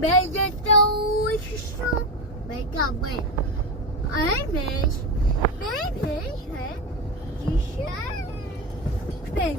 bây giờ tôi số mấy cả mày ấy mày bé bé hả chị sẽ